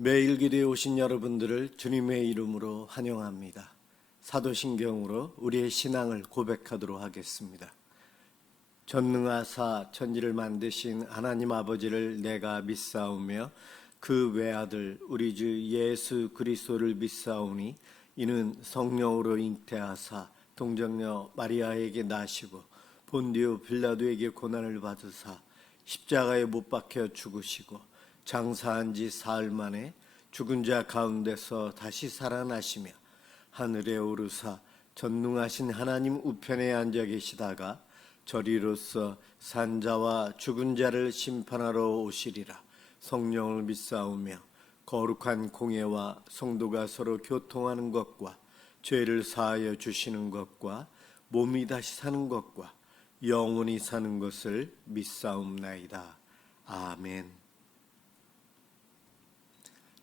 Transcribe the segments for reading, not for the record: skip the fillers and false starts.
매일 기도에 오신 여러분들을 주님의 이름으로 환영합니다. 사도신경으로 우리의 신앙을 고백하도록 하겠습니다. 전능하사 천지를 만드신 하나님 아버지를 내가 믿사오며 그 외아들 우리 주 예수 그리스도를 믿사오니 이는 성령으로 잉태하사 동정녀 마리아에게 나시고 본디오 빌라도에게 고난을 받으사 십자가에 못 박혀 죽으시고 장사한 지 사흘 만에 죽은 자 가운데서 다시 살아나시며 하늘에 오르사 전능하신 하나님 우편에 앉아 계시다가 저리로서 산자와 죽은 자를 심판하러 오시리라. 성령을 믿사오며 거룩한 공예와 성도가 서로 교통하는 것과 죄를 사하여 주시는 것과 몸이 다시 사는 것과 영원히 사는 것을 믿사옵나이다. 아멘.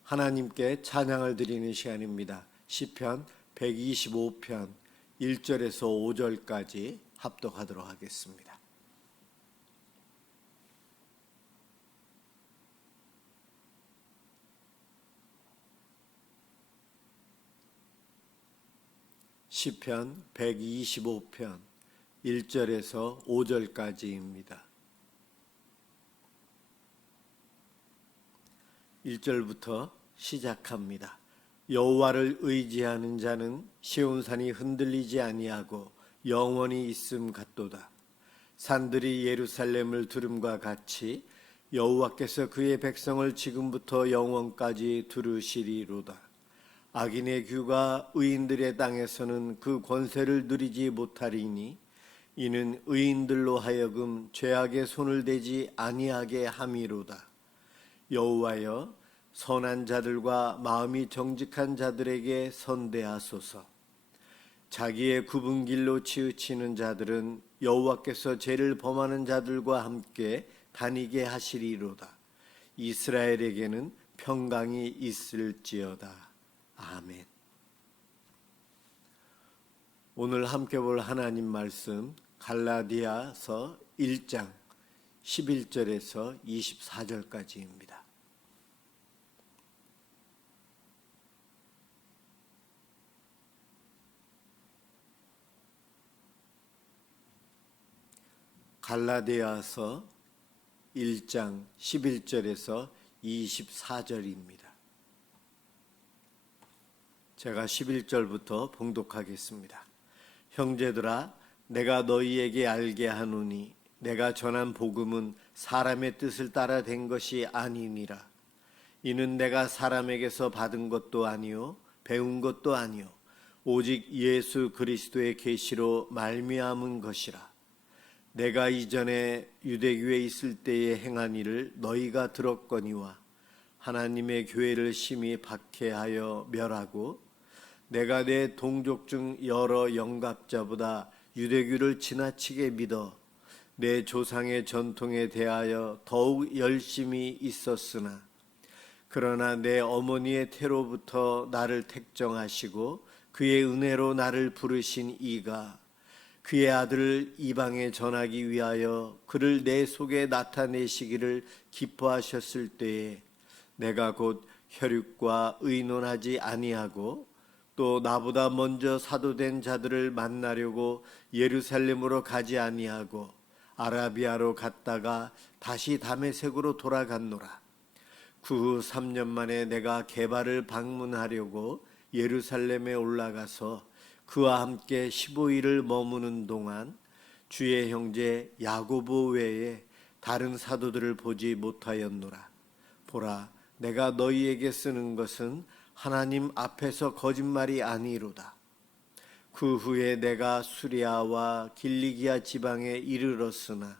하나님께 찬양을 드리는 시간입니다. 시편 125편 1절에서 5절까지 합독하도록 하겠습니다. 시편 125편 1절에서 5절까지입니다. 1절부터 시작합니다. 여호와를 의지하는 자는 시온산이 흔들리지 아니하고 영원히 있음 같도다. 산들이 예루살렘을 두름과 같이 여호와께서 그의 백성을 지금부터 영원까지 두르시리로다. 악인의 규가 의인들의 땅에서는 그 권세를 누리지 못하리니 이는 의인들로 하여금 죄악의 손을 대지 아니하게 함이로다. 여호와여, 선한 자들과 마음이 정직한 자들에게 선대하소서. 자기의 굽은 길로 치우치는 자들은 여호와께서 죄를 범하는 자들과 함께 다니게 하시리로다. 이스라엘에게는 평강이 있을지어다. 아멘. 오늘 함께 볼 하나님 말씀 갈라디아서 1장 11절에서 24절까지입니다. 갈라디아서 1장 11절에서 24절입니다. 제가 11절부터 봉독하겠습니다. 형제들아, 내가 너희에게 알게 하노니 내가 전한 복음은 사람의 뜻을 따라 된 것이 아니니라. 이는 내가 사람에게서 받은 것도 아니요 배운 것도 아니요 오직 예수 그리스도의 계시로 말미암은 것이라. 내가 이전에 유대교에 있을 때에 행한 일을 너희가 들었거니와 하나님의 교회를 심히 박해하여 멸하고 내가 내 동족 중 여러 영갑자보다 유대교를 지나치게 믿어 내 조상의 전통에 대하여 더욱 열심히 있었으나 그러나 내 어머니의 태로부터 나를 택정하시고 그의 은혜로 나를 부르신 이가 그의 아들을 이방에 전하기 위하여 그를 내 속에 나타내시기를 기뻐하셨을 때에 내가 곧 혈육과 의논하지 아니하고 또 나보다 먼저 사도된 자들을 만나려고 예루살렘으로 가지 아니하고 아라비아로 갔다가 다시 다메섹으로 돌아갔노라. 그 후 3년 만에 내가 게바를 방문하려고 예루살렘에 올라가서 그와 함께 15일을 머무는 동안 주의 형제 야고보 외에 다른 사도들을 보지 못하였노라. 보라, 내가 너희에게 쓰는 것은 하나님 앞에서 거짓말이 아니로다. 그 후에 내가 수리아와 길리기아 지방에 이르렀으나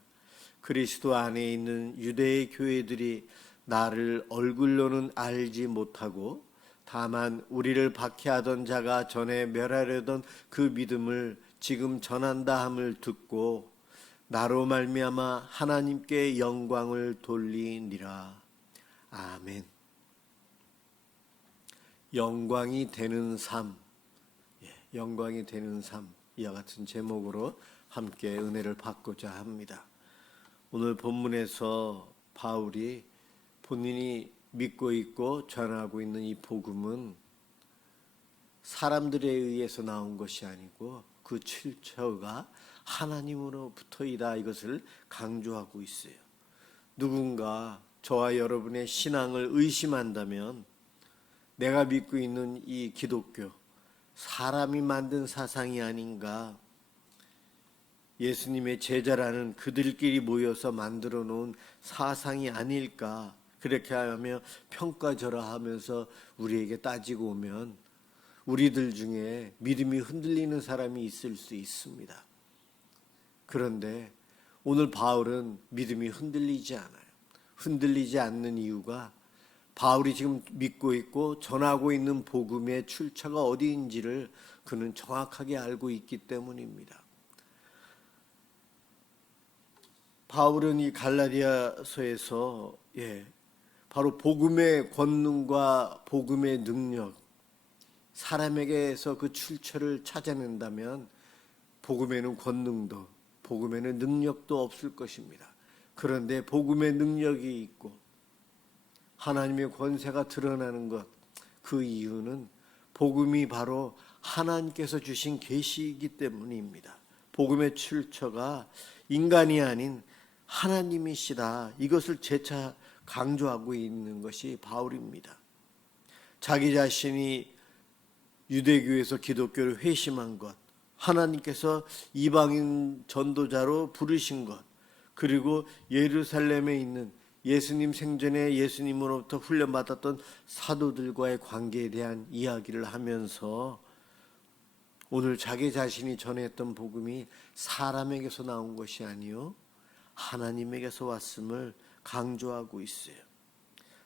그리스도 안에 있는 유대의 교회들이 나를 얼굴로는 알지 못하고 다만 우리를 박해하던 자가 전에 멸하려던 그 믿음을 지금 전한다 함을 듣고 나로 말미암아 하나님께 영광을 돌리니라. 아멘. 영광이 되는 삶, 영광이 되는 삶, 이와 같은 제목으로 함께 은혜를 받고자 합니다. 오늘 본문에서 바울이 본인이 믿고 있고 전하고 있는 이 복음은 사람들에 의해서 나온 것이 아니고 그 출처가 하나님으로부터이다, 이것을 강조하고 있어요. 누군가 저와 여러분의 신앙을 의심한다면 내가 믿고 있는 이 기독교, 사람이 만든 사상이 아닌가, 예수님의 제자라는 그들끼리 모여서 만들어 놓은 사상이 아닐까, 그렇게 하며 평가절하하면서 우리에게 따지고 오면 우리들 중에 믿음이 흔들리는 사람이 있을 수 있습니다. 그런데 오늘 바울은 믿음이 흔들리지 않아요. 흔들리지 않는 이유가 바울이 지금 믿고 있고 전하고 있는 복음의 출처가 어디인지를 그는 정확하게 알고 있기 때문입니다. 바울은 이 갈라디아서에서 바로 복음의 권능과 복음의 능력, 사람에게서 그 출처를 찾아낸다면 복음에는 권능도, 복음에는 능력도 없을 것입니다. 그런데 복음의 능력이 있고 하나님의 권세가 드러나는 것, 그 이유는 복음이 바로 하나님께서 주신 계시이기 때문입니다. 복음의 출처가 인간이 아닌 하나님이시다, 이것을 재차 강조하고 있는 것이 바울입니다. 자기 자신이 유대교에서 기독교를 회심한 것, 하나님께서 이방인 전도자로 부르신 것, 그리고 예루살렘에 있는 예수님 생전에 예수님으로부터 훈련받았던 사도들과의 관계에 대한 이야기를 하면서 오늘 자기 자신이 전했던 복음이 사람에게서 나온 것이 아니요 하나님에게서 왔음을 강조하고 있어요.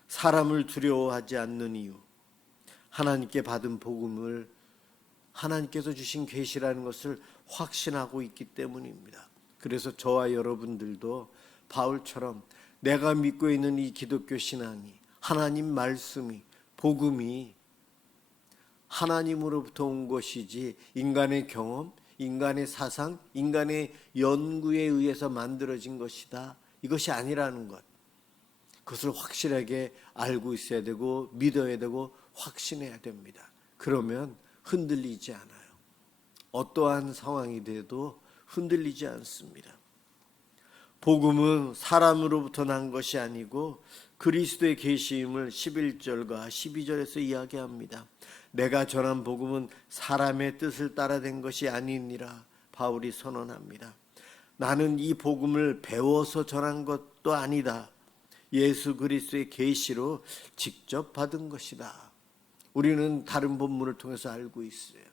사람을 두려워하지 않는 이유, 하나님께 받은 복음을 하나님께서 주신 계시라는 것을 확신하고 있기 때문입니다. 그래서 저와 여러분들도 바울처럼 내가 믿고 있는 이 기독교 신앙이, 하나님 말씀이, 복음이 하나님으로부터 온 것이지 인간의 경험, 인간의 사상, 인간의 연구에 의해서 만들어진 것이다, 이것이 아니라는 것, 그것을 확실하게 알고 있어야 되고 믿어야 되고 확신해야 됩니다. 그러면 흔들리지 않아요. 어떠한 상황이 돼도 흔들리지 않습니다. 복음은 사람으로부터 난 것이 아니고 그리스도의 계시임을 11절과 12절에서 이야기합니다. 내가 전한 복음은 사람의 뜻을 따라 된 것이 아니니라 바울이 선언합니다. 나는 이 복음을 배워서 전한 것도 아니다. 예수 그리스도의 계시로 직접 받은 것이다. 우리는 다른 본문을 통해서 알고 있어요.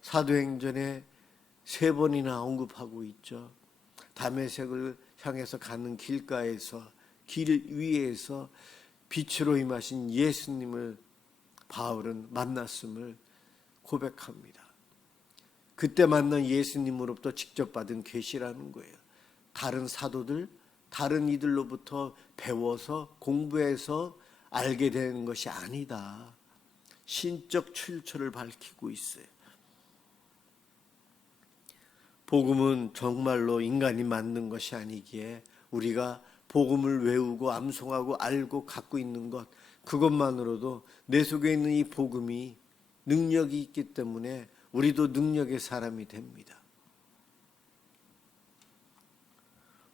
사도행전에 3번이나 언급하고 있죠. 다메섹을 향해서 가는 길가에서, 길 위에서 빛으로 임하신 예수님을 바울은 만났음을 고백합니다. 그때 만난 예수님으로부터 직접 받은 계시라는 거예요. 다른 사도들, 다른 이들로부터 배워서 공부해서 알게 되는 것이 아니다. 신적 출처를 밝히고 있어요. 복음은 정말로 인간이 만든 것이 아니기에 우리가 복음을 외우고 암송하고 알고 갖고 있는 것, 그것만으로도 내 속에 있는 이 복음이 능력이 있기 때문에 우리도 능력의 사람이 됩니다.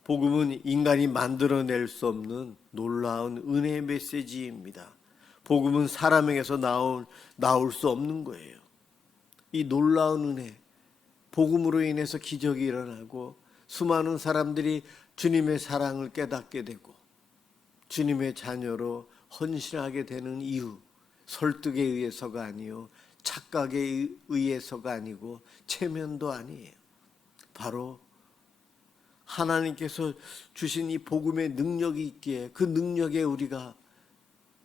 복음은 인간이 만들어낼 수 없는 놀라운 은혜의 메시지입니다. 복음은 사람에게서 나올 수 없는 거예요. 이 놀라운 은혜, 복음으로 인해서 기적이 일어나고 수많은 사람들이 주님의 사랑을 깨닫게 되고 주님의 자녀로 헌신하게 되는 이유, 설득에 의해서가 아니요 착각에 의해서가 아니고 체면도 아니에요. 바로 하나님께서 주신 이 복음의 능력이 있기에 그 능력에 우리가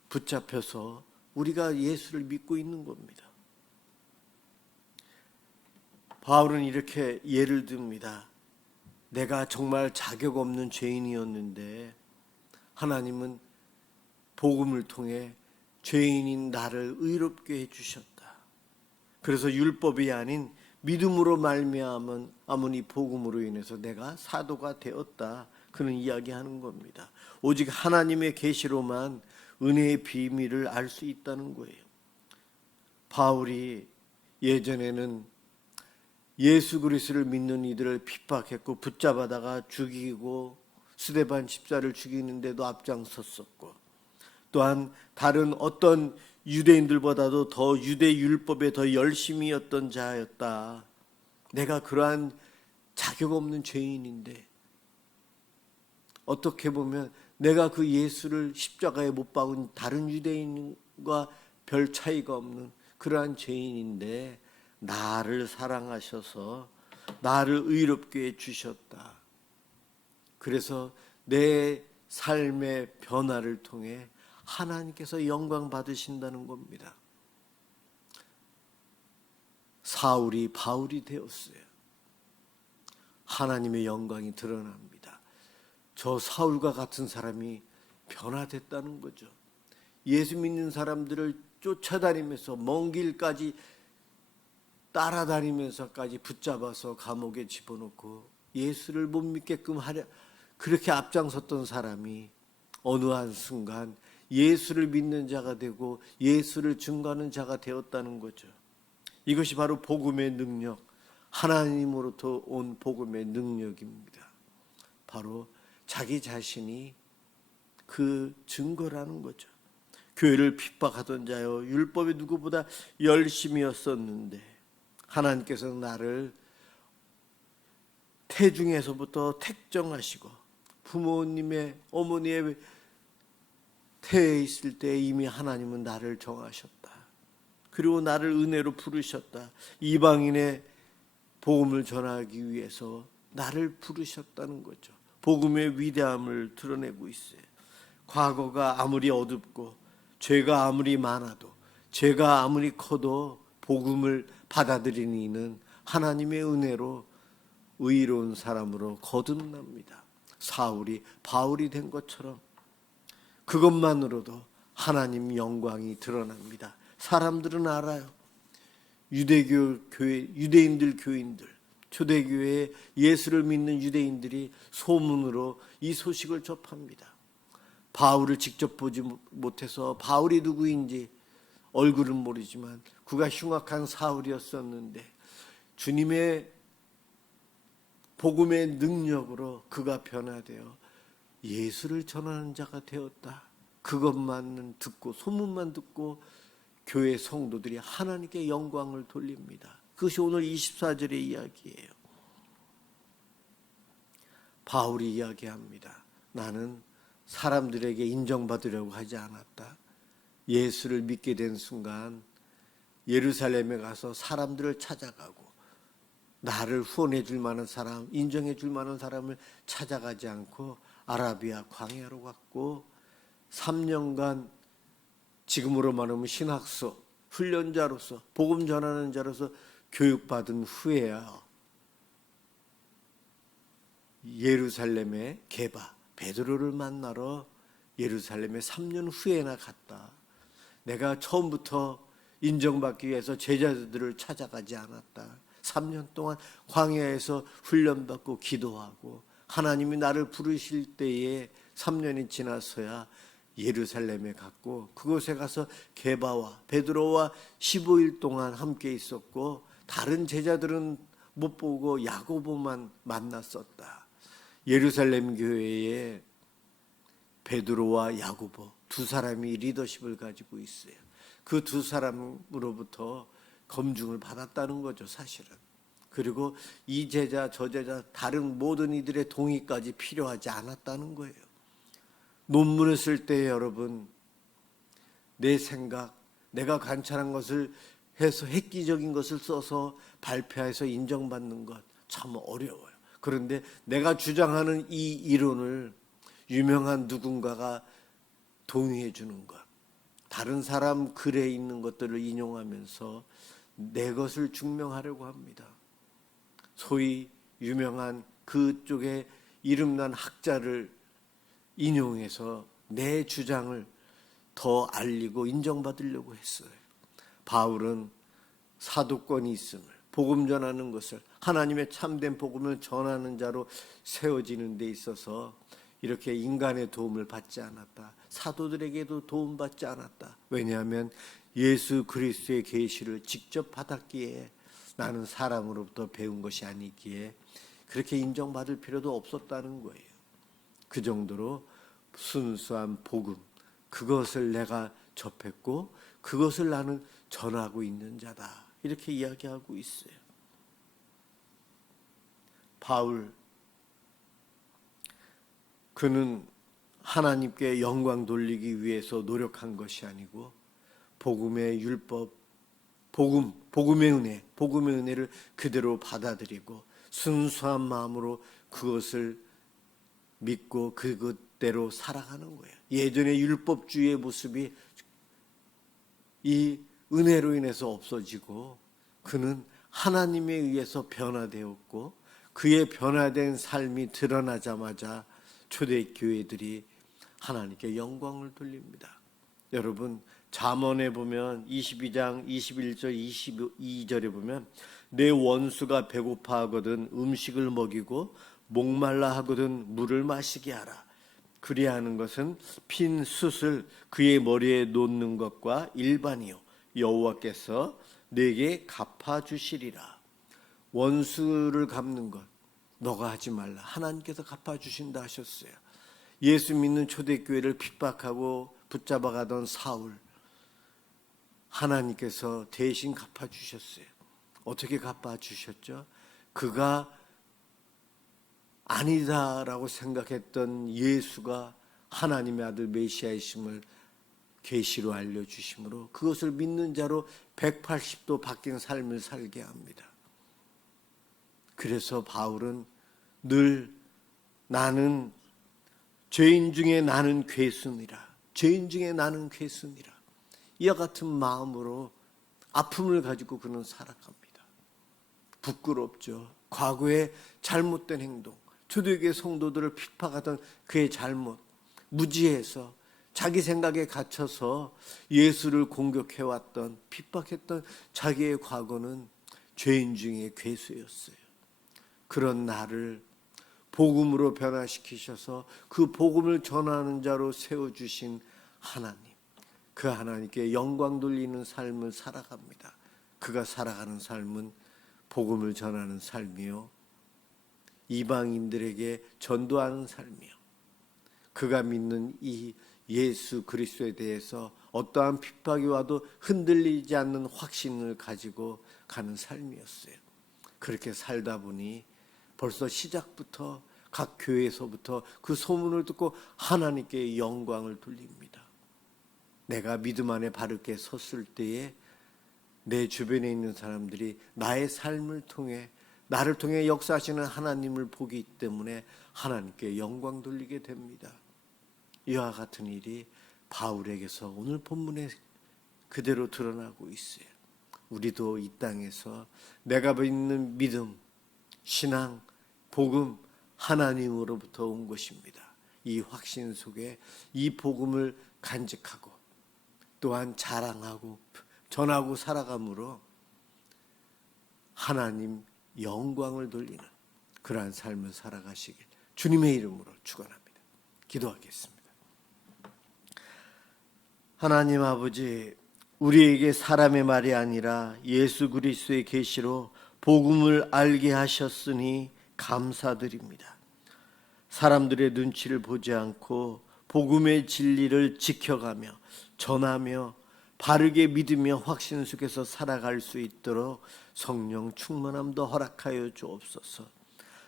붙잡혀서 우리가 예수를 믿고 있는 겁니다. 바울은 이렇게 예를 듭니다. 내가 정말 자격 없는 죄인이었는데 하나님은 복음을 통해 죄인인 나를 의롭게 해주셨다. 그래서 율법이 아닌 믿음으로 말미암은 이 복음으로 인해서 내가 사도가 되었다. 그는 이야기하는 겁니다. 오직 하나님의 계시로만 은혜의 비밀을 알 수 있다는 거예요. 바울이 예전에는 예수 그리스도를 믿는 이들을 핍박했고 붙잡아다가 죽이고 스데반 집사를 죽이는데도 앞장섰었고, 또한 다른 어떤 유대인들보다도 더 유대 율법에 더 열심이었던 자였다. 내가 그러한 자격 없는 죄인인데 어떻게 보면 내가 그 예수를 십자가에 못 박은 다른 유대인과 별 차이가 없는 그러한 죄인인데 나를 사랑하셔서 나를 의롭게 해주셨다. 그래서 내 삶의 변화를 통해 하나님께서 영광 받으신다는 겁니다. 사울이 바울이 되었어요. 하나님의 영광이 드러납니다. 저 사울과 같은 사람이 변화됐다는 거죠. 예수 믿는 사람들을 쫓아다니면서 먼 길까지 따라다니면서까지 붙잡아서 감옥에 집어넣고 예수를 못 믿게끔 하려 그렇게 앞장섰던 사람이 어느 한순간 예수를 믿는 자가 되고 예수를 증거하는 자가 되었다는 거죠. 이것이 바로 복음의 능력, 하나님으로부터 온 복음의 능력입니다. 바로 자기 자신이 그 증거라는 거죠. 교회를 핍박하던 자요, 율법이 누구보다 열심이었었는데 하나님께서 나를 태중에서부터 택정하시고 부모님의 어머니의 태에 있을 때 이미 하나님은 나를 정하셨다. 그리고 나를 은혜로 부르셨다. 이방인의 복음을 전하기 위해서 나를 부르셨다는 거죠. 복음의 위대함을 드러내고 있어요. 과거가 아무리 어둡고 죄가 아무리 많아도 죄가 아무리 커도 복음을 받아들이는 이는 하나님의 은혜로 의로운 사람으로 거듭납니다. 사울이 바울이 된 것처럼 그것만으로도 하나님 영광이 드러납니다. 사람들은 알아요. 유대교 교회, 유대인들 교인들, 초대교회에 예수를 믿는 유대인들이 소문으로 이 소식을 접합니다. 바울을 직접 보지 못해서 바울이 누구인지 얼굴은 모르지만 그가 흉악한 사울이었었는데 주님의 복음의 능력으로 그가 변화되어 예수를 전하는 자가 되었다. 그것만 듣고 소문만 듣고 교회 성도들이 하나님께 영광을 돌립니다. 그것이 오늘 24절의 이야기예요. 바울이 이야기합니다. 나는 사람들에게 인정받으려고 하지 않았다. 예수를 믿게 된 순간 예루살렘에 가서 사람들을 찾아가고 나를 후원해 줄 만한 사람, 인정해 줄 만한 사람을 찾아가지 않고 아라비아 광야로 갔고 3년간 지금으로 말하면 신학서, 훈련자로서 복음 전하는 자로서 교육받은 후에야 예루살렘의 게바 베드로를 만나러 예루살렘에 3년 후에나 갔다. 내가 처음부터 인정받기 위해서 제자들을 찾아가지 않았다. 3년 동안 광야에서 훈련받고 기도하고 하나님이 나를 부르실 때에 3년이 지나서야 예루살렘에 갔고 그곳에 가서 게바와 베드로와 15일 동안 함께 있었고 다른 제자들은 못 보고 야고보만 만났었다. 예루살렘 교회에 베드로와 야고보 두 사람이 리더십을 가지고 있어요. 그 두 사람으로부터 검증을 받았다는 거죠, 사실은. 그리고 이 제자 저 제자 다른 모든 이들의 동의까지 필요하지 않았다는 거예요. 논문을 쓸 때 여러분 내 생각, 내가 관찰한 것을 해서 획기적인 것을 써서 발표해서 인정받는 것 참 어려워요. 그런데 내가 주장하는 이 이론을 유명한 누군가가 동의해 주는 것, 다른 사람 글에 있는 것들을 인용하면서 내 것을 증명하려고 합니다. 소위 유명한 그쪽에 이름난 학자를 인용해서 내 주장을 더 알리고 인정받으려고 했어요. 바울은 사도권이 있음을, 복음 전하는 것을, 하나님의 참된 복음을 전하는 자로 세워지는 데 있어서 이렇게 인간의 도움을 받지 않았다. 사도들에게도 도움받지 않았다. 왜냐하면 예수 그리스도의 계시를 직접 받았기에, 나는 사람으로부터 배운 것이 아니기에 그렇게 인정받을 필요도 없었다는 거예요. 그 정도로 순수한 복음, 그것을 내가 접했고 그것을 나는 전하고 있는 자다, 이렇게 이야기하고 있어요. 바울, 그는 하나님께 영광 돌리기 위해서 노력한 것이 아니고 복음의 율법, 복음의 은혜를 그대로 받아들이고 순수한 마음으로 그것을 믿고 그것대로 살아가는 거예요. 예전의 율법주의의 모습이 이 은혜로 인해서 없어지고 그는 하나님에 의해서 변화되었고, 그의 변화된 삶이 드러나자마자 초대교회들이 하나님께 영광을 돌립니다. 여러분, 잠언에 보면 22장 21절 22절에 보면 내 원수가 배고파하거든 음식을 먹이고 목말라 하거든 물을 마시게 하라. 그리야 하는 것은 핀 숯을 그의 머리에 놓는 것과 일반이요 여호와께서 내게 갚아주시리라. 원수를 갚는 것 너가 하지 말라, 하나님께서 갚아주신다 하셨어요. 예수 믿는 초대교회를 핍박하고 붙잡아가던 사울, 하나님께서 대신 갚아주셨어요. 어떻게 갚아주셨죠? 그가 아니다라고 생각했던 예수가 하나님의 아들 메시아이심을 계시로 알려주심으로 그것을 믿는 자로 180도 바뀐 삶을 살게 합니다. 그래서 바울은 늘 나는 죄인 중에 나는 괴순이라, 죄인 중에 나는 괴순이라, 이와 같은 마음으로 아픔을 가지고 그는 살아갑니다. 부끄럽죠. 과거의 잘못된 행동, 초대교회 성도들을 핍박하던 그의 잘못, 무지해서 자기 생각에 갇혀서 예수를 공격해왔던, 핍박했던 자기의 과거는 죄인 중에 괴수였어요. 그런 나를 복음으로 변화시키셔서 그 복음을 전하는 자로 세워주신 하나님, 그 하나님께 영광 돌리는 삶을 살아갑니다. 그가 살아가는 삶은 복음을 전하는 삶이요, 이방인들에게 전도하는 삶이요, 그가 믿는 이 예수 그리스도에 대해서 어떠한 핍박이 와도 흔들리지 않는 확신을 가지고 가는 삶이었어요. 그렇게 살다 보니 벌써 시작부터 각 교회에서부터 그 소문을 듣고 하나님께 영광을 돌립니다. 내가 믿음 안에 바르게 섰을 때에 내 주변에 있는 사람들이 나의 삶을 통해, 나를 통해 역사하시는 하나님을 보기 때문에 하나님께 영광 돌리게 됩니다. 이와 같은 일이 바울에게서 오늘 본문에 그대로 드러나고 있어요. 우리도 이 땅에서 내가 믿는 믿음, 신앙, 복음, 하나님으로부터 온 것입니다. 이 확신 속에 이 복음을 간직하고 또한 자랑하고 전하고 살아감으로 하나님 영광을 돌리는 그러한 삶을 살아가시길 주님의 이름으로 축원합니다. 기도하겠습니다. 하나님 아버지, 우리에게 사람의 말이 아니라 예수 그리스도의 계시로 복음을 알게 하셨으니 감사드립니다. 사람들의 눈치를 보지 않고 복음의 진리를 지켜가며 전하며 바르게 믿으며 확신 속에서 살아갈 수 있도록 성령 충만함도 허락하여 주옵소서.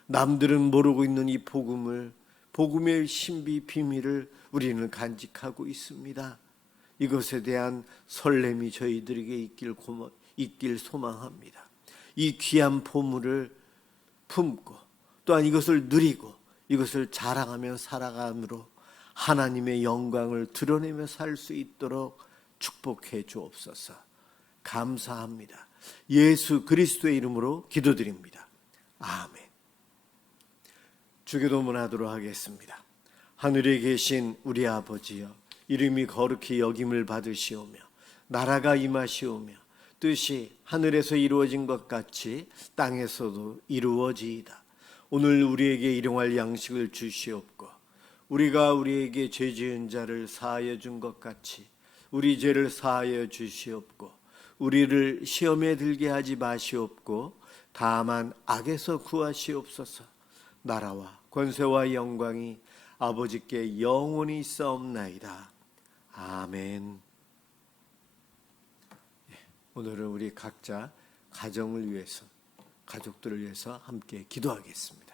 남들은 모르고 있는 이 복음을, 복음의 신비 비밀을 우리는 간직하고 있습니다. 이것에 대한 설렘이 저희들에게 있길 소망합니다. 이 귀한 보물을 품고 또한 이것을 누리고 이것을 자랑하며 살아감으로 하나님의 영광을 드러내며 살 수 있도록 축복해 주옵소서. 감사합니다. 예수 그리스도의 이름으로 기도드립니다. 아멘. 주기도문 하도록 하겠습니다. 하늘에 계신 우리 아버지여, 이름이 거룩히 여김을 받으시오며 나라가 임하시오며 뜻이 하늘에서 이루어진 것 같이 땅에서도 이루어지이다. 오늘 우리에게 일용할 양식을 주시옵고 우리가 우리에게 죄 지은 자를 사하여 준 것 같이 우리 죄를 사하여 주시옵고 우리를 시험에 들게 하지 마시옵고 다만 악에서 구하시옵소서. 나라와 권세와 영광이 아버지께 영원히 있사옵나이다. 아멘. 오늘은 우리 각자 가정을 위해서, 가족들을 위해서 함께 기도하겠습니다.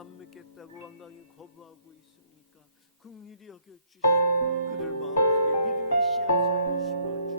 안 믿겠다고 완강히 거부하고 있습니까? 긍휼히 여겨주시고 그들 마음속에 믿음의 씨앗을 주시고